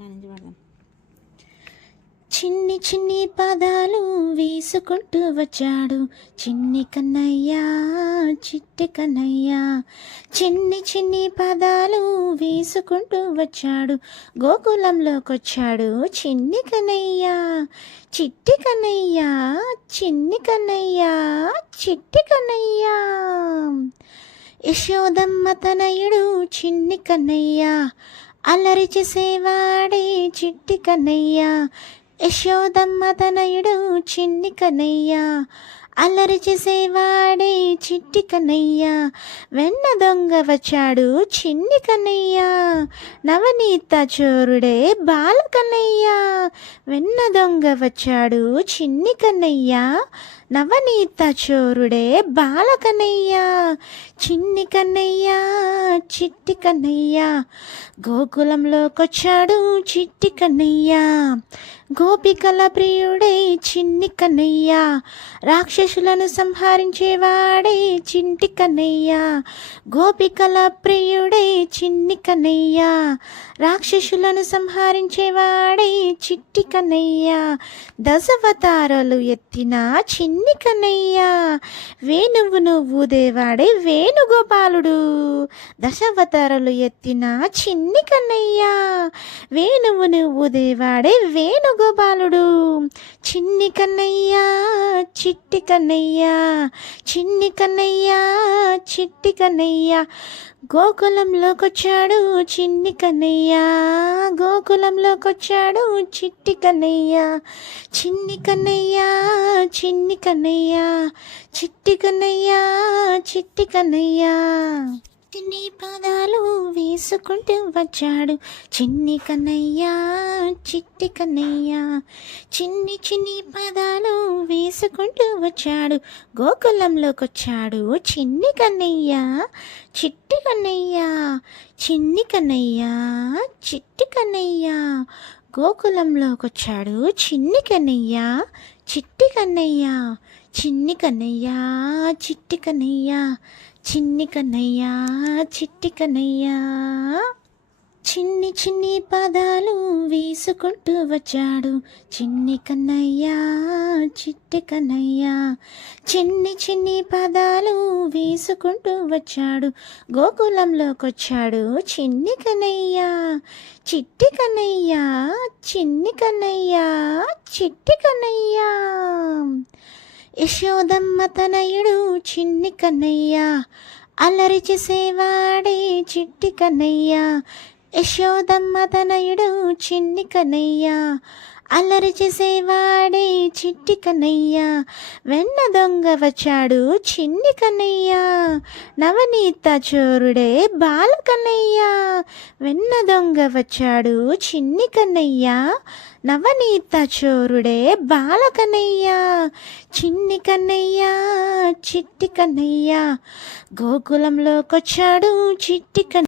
నుంచి పడదాం. చిన్ని చిన్ని పదాలు వేసుకుంటూ వచ్చాడు చిన్ని కన్నయ్య, చిట్టి కన్నయ్య. చిన్ని చిన్ని పదాలు వేసుకుంటూ వచ్చాడు గోకులంలోకొచ్చాడు చిన్ని కన్నయ్య, చిట్టి కన్నయ్య, చిన్ని కన్నయ్య, చిట్టి కన్నయ్య. యశోదమ్మ తనయుడు చిన్ని కన్నయ్య, అల్లరి చేసేవాడే చిట్టి కన్నయ్య. యశోదమ్మ తనయుడు చిన్ని కన్నయ్య, అల్లరి చేసేవాడే చిట్టి కన్నయ్య. వెన్న దొంగ వచ్చాడు చిన్ని కన్నయ్య, నవనీత చోరుడే బాల కన్నయ్య. వెన్న దొంగ వచ్చాడు చిన్ని కన్నయ్య, నవనీత చోరుడే బాల కన్నయ్య. చిన్ని కన్నయ్య, చిట్టి కన్నయ్య, గోకులంలోకొచ్చాడు చిట్టి కన్నయ్య. గోపికల ప్రియుడే చిన్ని కన్నయ్య, రాక్షసులను సంహరించేవాడే చిట్టి కన్నయ్య. గోపికల ప్రియుడే చిన్ని కన్నయ్య, రాక్షసులను సంహరించేవాడే చిట్టి కన్నయ్య. దశవతారాలు ఎత్తిన చిన్ని కన్నయ్య, వేణువును ఊదేవాడే వేణుగోపాలుడు. దశావతారాలు ఎత్తిన చిన్ని కన్నయ్య, వేణువును ఊదేవాడే వేణుగోపాలుడు. చిన్ని కన్నయ్య, చిట్టి కన్నయ్య, చిన్ని కన్నయ్య, చిట్టి కన్నయ్య, గోకులంలోకొచ్చాడు చిన్ని కన్నయ్య, గోకులంలోకొచ్చాడు చిట్టి కన్నయ్య. చిన్ని కన్నయ్య, చిన్ని కన్నయ్య, చిట్టి కన్నయ్య, చిట్టి కన్నయ్య. చిన్ని పదాలు వేసుకుంటూ వచ్చాడు చిన్ని కన్నయ్య, చిట్టి కన్నయ్య. చిన్ని చిన్ని పదాలు వేసుకుంటూ వచ్చాడు గోకులంలోకొచ్చాడు చిన్ని కన్నయ్య, చిట్టి కన్నయ్య. చిన్ని కన్నయ్య, చిట్టి కన్నయ్య, గోకులంలోకొచ్చాడు చిన్ని కన్నయ్య, చిట్టి కన్నయ్య. చిన్ని కన్నయ్య, చిట్టి కన్నయ్య, చిన్ని కన్నయ్య, చిట్టి కన్నయ్య. చిన్ని చిన్ని పదాలు వేసుకుంటూ వచ్చాడు చిన్ని కన్నయ్య, చిట్టి కన్నయ్య. చిన్ని చిన్ని పదాలు వేసుకుంటూ వచ్చాడు గోకులంలోకొచ్చాడు చిన్ని కన్నయ్య, చిట్టి కన్నయ్య, చిన్ని కన్నయ్య, చిట్టి కన్నయ్య. యశోదమ్మ తనయుడు చిన్ని కన్నయ్య, అల్లరి చేసేవాడే చిట్టి కన్నయ్య. యశోదమ్మ తనయుడు చిన్ని కన్నయ్య, అల్లరి చేసేవాడే చిట్టి కన్నయ్య. వెన్న దొంగ వచ్చాడు చిన్ని కన్నయ్య, నవనీత చోరుడే బాల కన్నయ్య. వెన్న దొంగ వచ్చాడు చిన్ని కన్నయ్య, నవనీత చోరుడే బాల కన్నయ్య. చిన్ని కన్నయ్య, చిట్టి కన్నయ్య, గోకులంలోకొచ్చాడు చిట్టి కన్నయ్య.